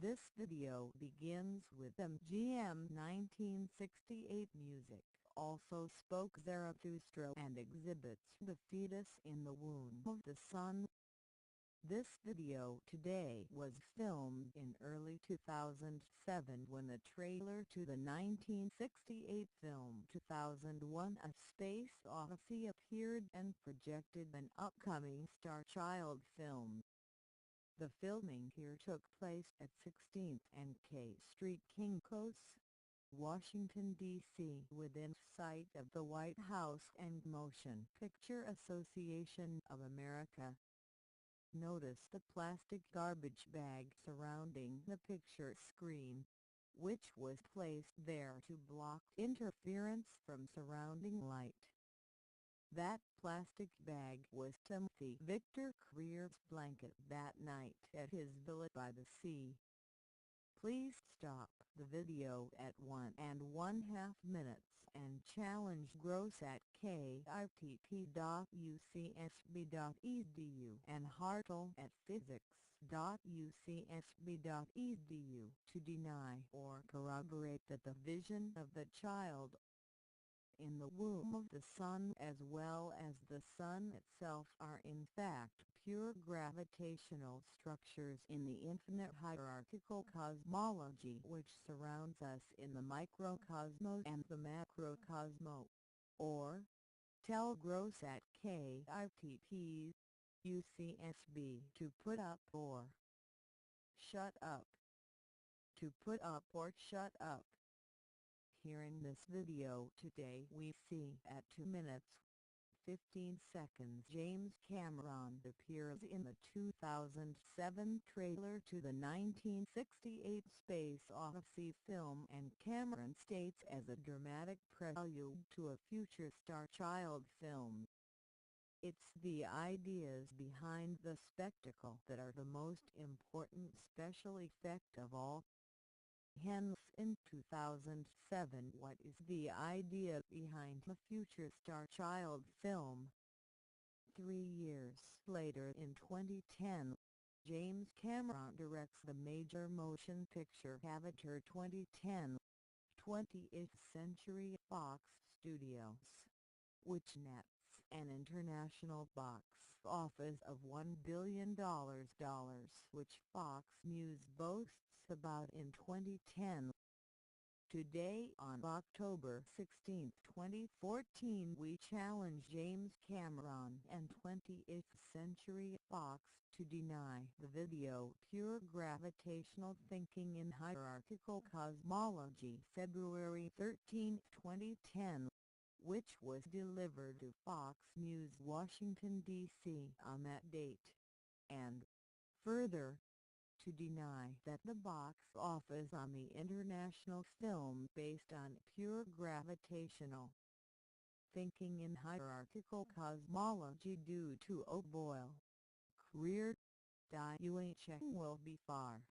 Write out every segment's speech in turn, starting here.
This video begins with MGM 1968 music, also spoke Zarathustra, and exhibits the fetus in the womb of the sun. This video today was filmed in early 2007 when the trailer to the 1968 film 2001: A Space Odyssey appeared and projected an upcoming Star Child film. The filming here took place at 16th and K Street, Kinko's, Washington, D.C. within sight of the White House and Motion Picture Association of America. Notice the plastic garbage bag surrounding the picture screen, which was placed there to block interference from surrounding light. That plastic bag was Timothy Victor Creer's blanket that night at his villa by the sea. Please stop the video at 1½ minutes and challenge Gross at kitp.ucsb.edu and Hartle at physics.ucsb.edu to deny or corroborate that the vision of the child in the womb of the sun as well as the sun itself are in fact pure gravitational structures in the infinite hierarchical cosmology which surrounds us in the microcosmos and the macrocosmos. Or, tell Gross at kitp.ucsb to put up or shut up. To put up or shut up. Here in this video today we see at 2 minutes 15 seconds James Cameron appears in the 2007 trailer to the 1968 Space Odyssey film, and Cameron states as a dramatic prelude to a future Star Child film. It's the ideas behind the spectacle that are the most important special effect of all. Hence, in 2007, what is the idea behind the future Star Child film? 3 years later, in 2010, James Cameron directs the major motion picture Avatar 2010, 20th Century Fox Studios, which nets an international box office of $1 billion, which Fox News boasts about in 2010. Today, on October 16, 2014, we challenge James Cameron and 20th Century Fox to deny the video Pure Gravitational Thinking in Hierarchical Cosmology February 13, 2010, which was delivered to Fox News Washington, D.C. on that date, and, further, to deny that the box office on the international film based on Pure Gravitational Thinking in Hierarchical Cosmology due to Creer, De-yuan Cheng will be far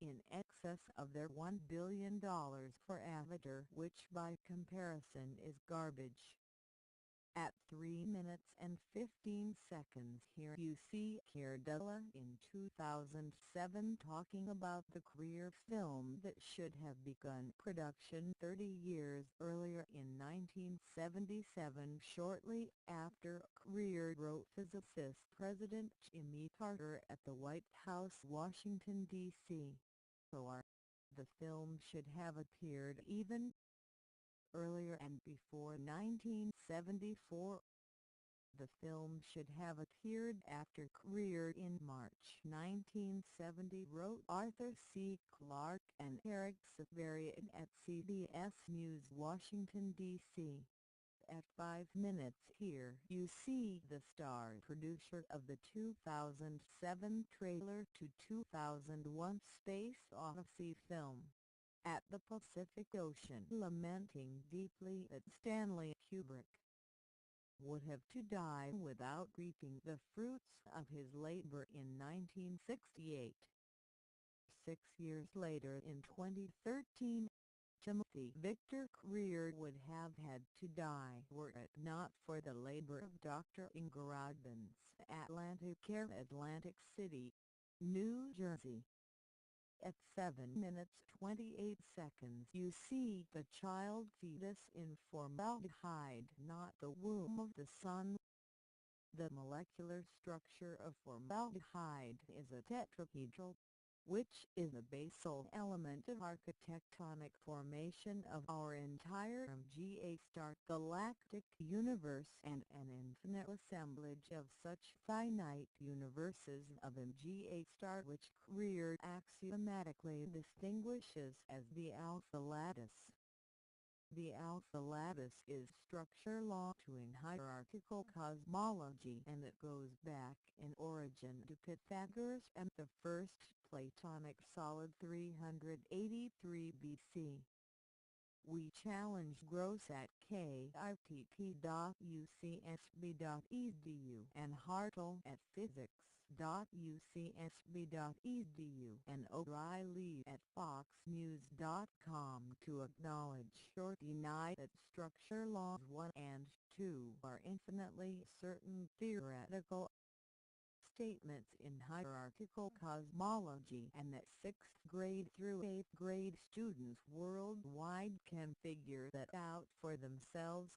in excess of their $1 billion for Avatar, which by comparison is garbage. At 3 minutes and 15 seconds here you see Kerdnat in 2007 talking about the Creer film that should have begun production 30 years earlier in 1977, shortly after Creer wrote physicist President Jimmy Carter at the White House, Washington, D.C. Or, the film should have appeared even earlier and before 1974. The film should have appeared after Creer in March 1970, wrote Arthur C. Clarke and Eric Severian at C.B.S. News, Washington, D.C. At 5 minutes here you see the star producer of the 2007 trailer to 2001 Space Odyssey film at the Pacific Ocean, lamenting deeply that Stanley Kubrick would have to die without reaping the fruits of his labor in 1968. 6 years later, in 2013, Timothy Victor Creer would have had to die were it not for the labor of Dr. Ingrid Rodman's Atlantic Care Atlantic City, New Jersey. At 7 minutes 28 seconds you see the child fetus in formaldehyde, not the womb of the sun. The molecular structure of formaldehyde is a tetrahedral, which is the basal element of architectonic formation of our entire MGA* galactic universe and an infinite assemblage of such finite universes of MGA* which Korea axiomatically distinguishes as the alpha lattice. The alpha lattice is structure law in hierarchical cosmology, and it goes back in origin to Pythagoras and the first Platonic solid 383 BC. We challenge Gross at kitp.ucsb.edu and Hartle at physics.ucsb.edu and Oreilly at foxnews.com to acknowledge or deny that structure laws 1 and 2 are infinitely certain theoretical statements in hierarchical cosmology, and that 6th grade through 8th grade students worldwide can figure that out for themselves.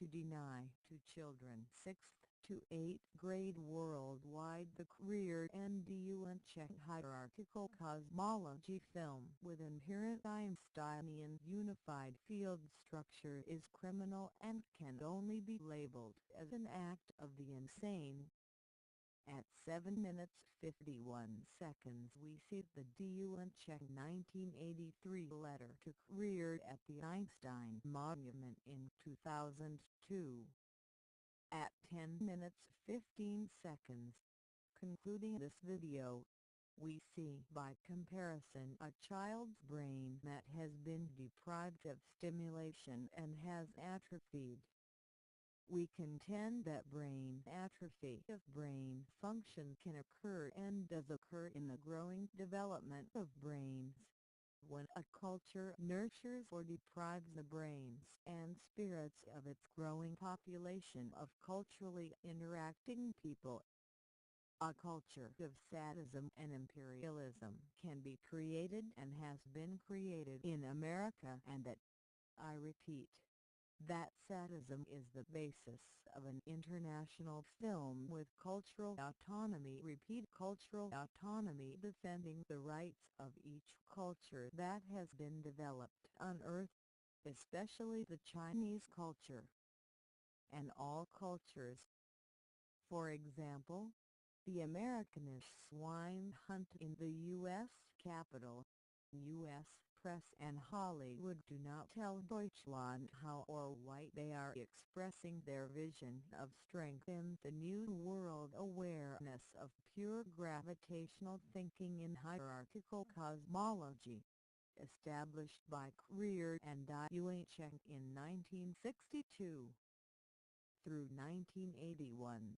To deny to children 6th to 8th grade worldwide the Korea and De-yuan Cheng hierarchical cosmology film with inherent Einsteinian unified field structure is criminal and can only be labeled as an act of the insane. At 7 minutes 51 seconds we see the De-yuan Cheng 1983 letter to Korea at the Einstein Monument in 2002. At 10 minutes 15 seconds, concluding this video, we see by comparison a child's brain that has been deprived of stimulation and has atrophied. We contend that brain atrophy of brain function can occur and does occur in the growing development of brains, when a culture nurtures or deprives the brains and spirits of its growing population of culturally interacting people. A culture of sadism and imperialism can be created and has been created in America, and that, I repeat, that sadism is the basis of an international film with cultural autonomy, cultural autonomy defending the rights of each culture that has been developed on Earth, especially the Chinese culture, and all cultures. For example, the Americanist swine hunt in the U.S. Capitol, U.S. press and Hollywood do not tell Deutschland how or why they are expressing their vision of strength in the New World awareness of pure gravitational thinking in hierarchical cosmology, established by Korea and De-yuan Cheng in 1962 through 1981.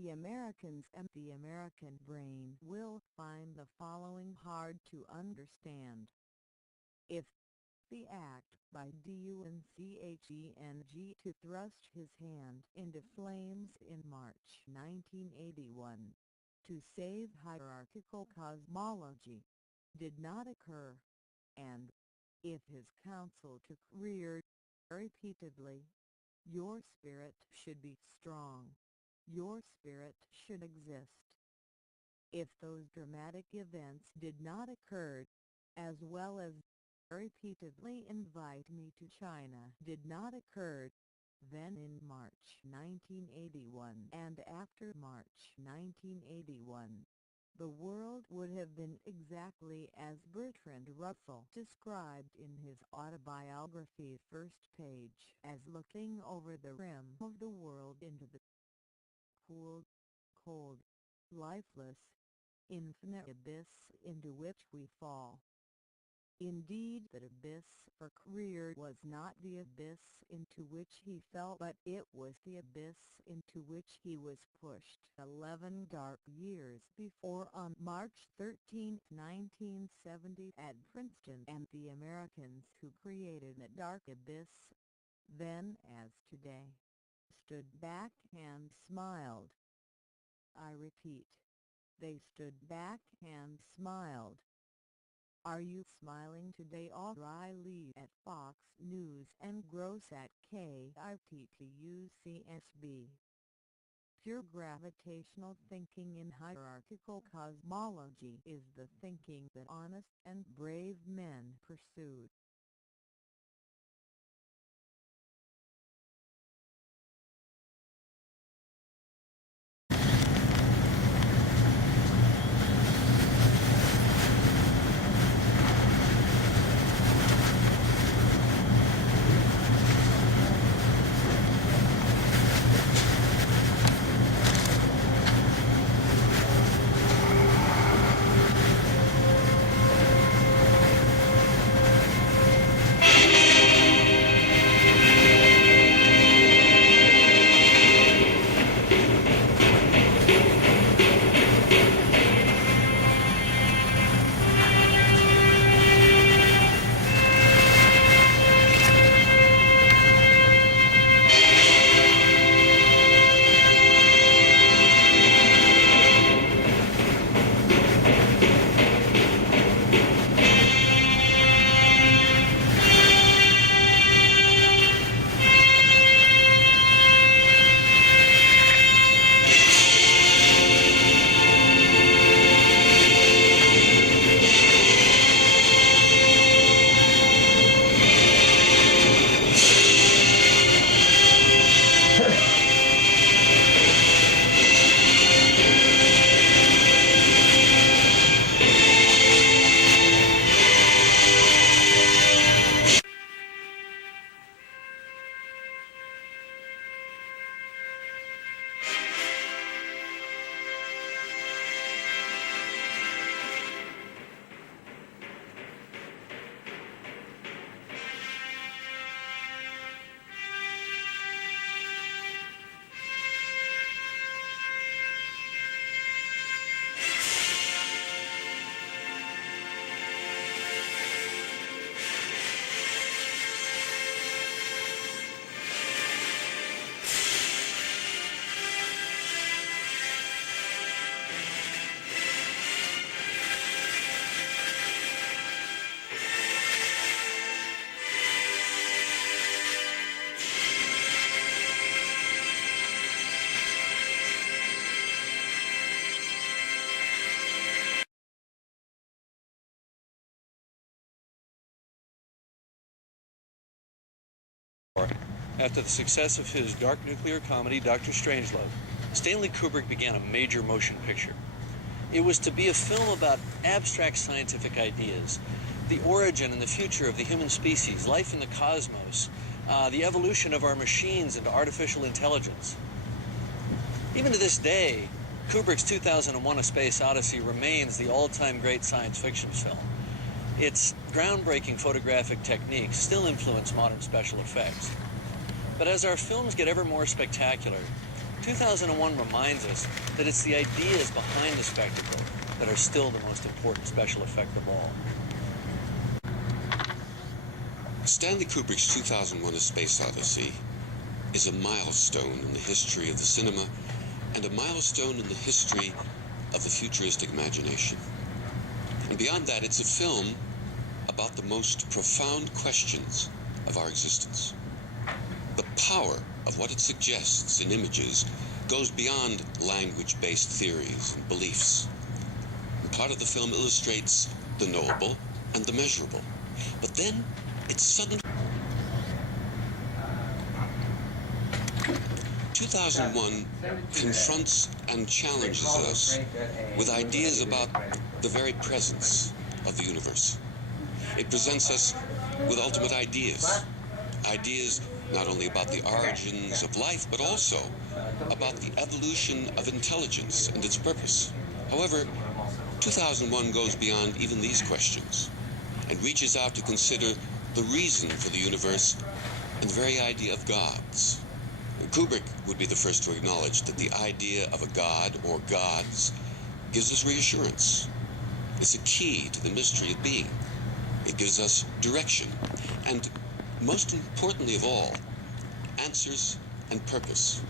the Americans and the American brain will find the following hard to understand. If the act by De-yuan Cheng to thrust his hand into flames in March 1981 to save hierarchical cosmology did not occur, and if his counsel took rear repeatedly, your spirit should be strong, your spirit should exist. If those dramatic events did not occur, as well as repeatedly invite me to China did not occur, then in March 1981 and after March 1981, the world would have been exactly as Bertrand Russell described in his autobiography first page as looking over the rim of the world into the cool, cold, lifeless, infinite abyss into which we fall. Indeed, that abyss for Korea was not the abyss into which he fell, but it was the abyss into which he was pushed 11 dark years before on March 13, 1970 at Princeton, and the Americans who created that dark abyss, then as today, stood back and smiled. I repeat, they stood back and smiled. Are you smiling today? Oreilly at Fox News and Gross at kitp.ucsb. Pure gravitational thinking in hierarchical cosmology is the thinking that honest and brave men pursued. After the success of his dark nuclear comedy, Dr. Strangelove, Stanley Kubrick began a major motion picture. It was to be a film about abstract scientific ideas, the origin and the future of the human species, life in the cosmos, the evolution of our machines into artificial intelligence. Even to this day, Kubrick's 2001: A Space Odyssey remains the all-time great science fiction film. Its groundbreaking photographic techniques still influence modern special effects. But as our films get ever more spectacular, 2001 reminds us that it's the ideas behind the spectacle that are still the most important special effect of all. Stanley Kubrick's 2001 A Space Odyssey is a milestone in the history of the cinema and a milestone in the history of the futuristic imagination. And beyond that, it's a film about the most profound questions of our existence. The power of what it suggests in images goes beyond language-based theories and beliefs. And part of the film illustrates the knowable and the measurable. But then it suddenly... 2001 confronts and challenges us with ideas about the very presence of the universe. It presents us with ultimate ideas. Ideas not only about the origins of life, but also about the evolution of intelligence and its purpose. However, 2001 goes beyond even these questions and reaches out to consider the reason for the universe and the very idea of gods. Kubrick would be the first to acknowledge that the idea of a god or gods gives us reassurance. It's a key to the mystery of being. It gives us direction, and most importantly of all, answers and purpose.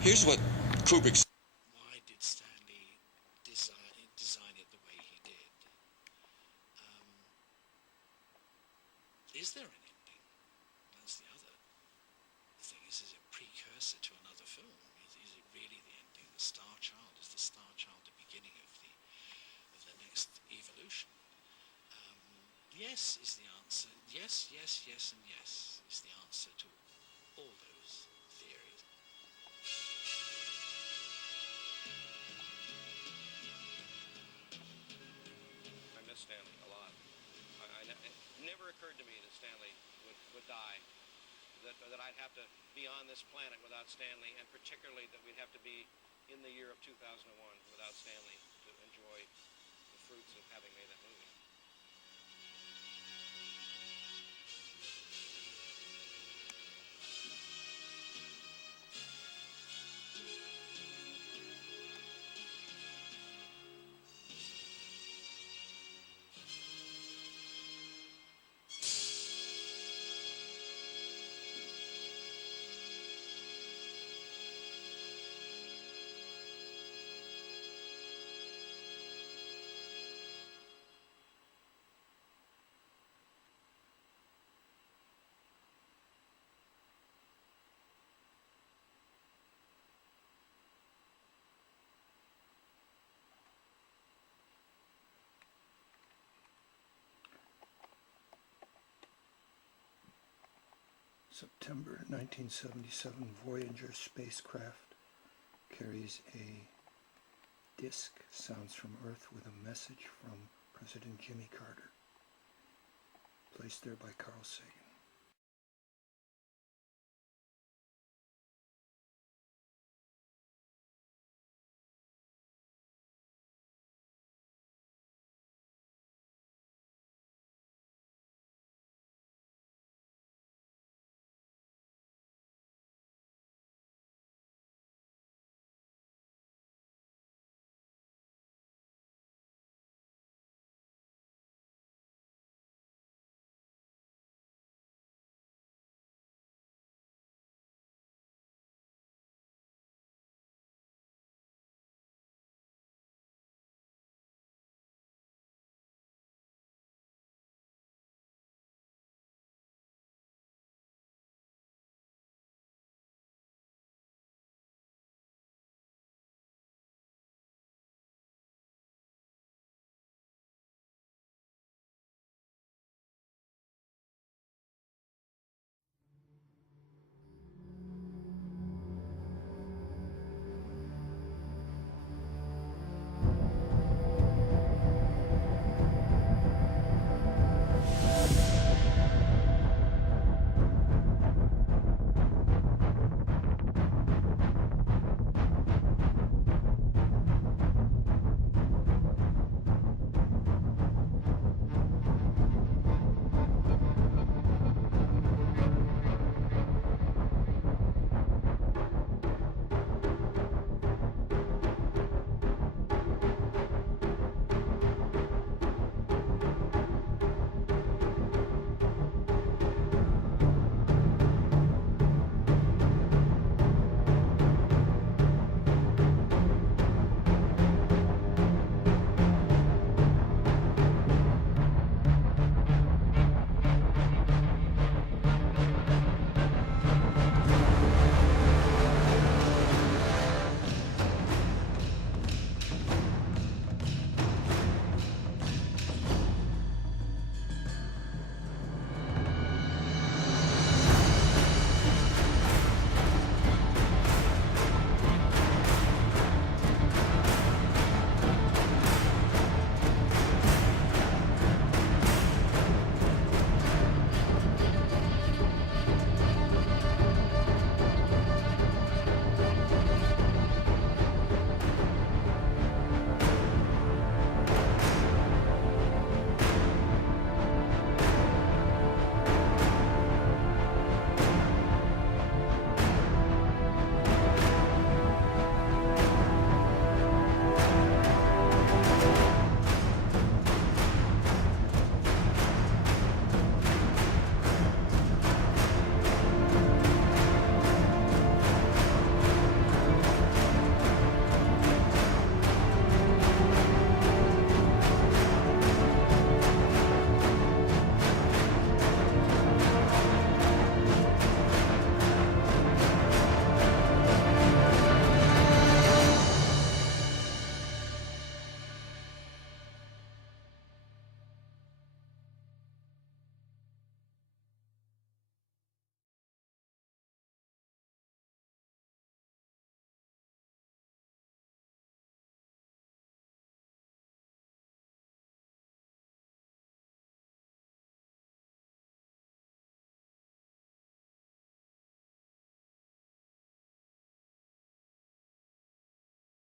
Here's what Kubrick said. Why did Stanley design it the way he did? Is there an ending? That's the other thing. Is it a precursor to another film? Is it really the ending? The Star Child? Is the Star Child the beginning of the next evolution? Yes is the answer. Yes, yes, yes, and yes is the answer to all those theories. I miss Stanley a lot. It never occurred to me that Stanley would die, that I'd have to be on this planet without Stanley, and particularly that we'd have to be in the year of 2001 without Stanley to enjoy the fruits of having made that movie. September 1977 Voyager spacecraft carries a disk, sounds from Earth, with a message from President Jimmy Carter, placed there by Carl Sagan.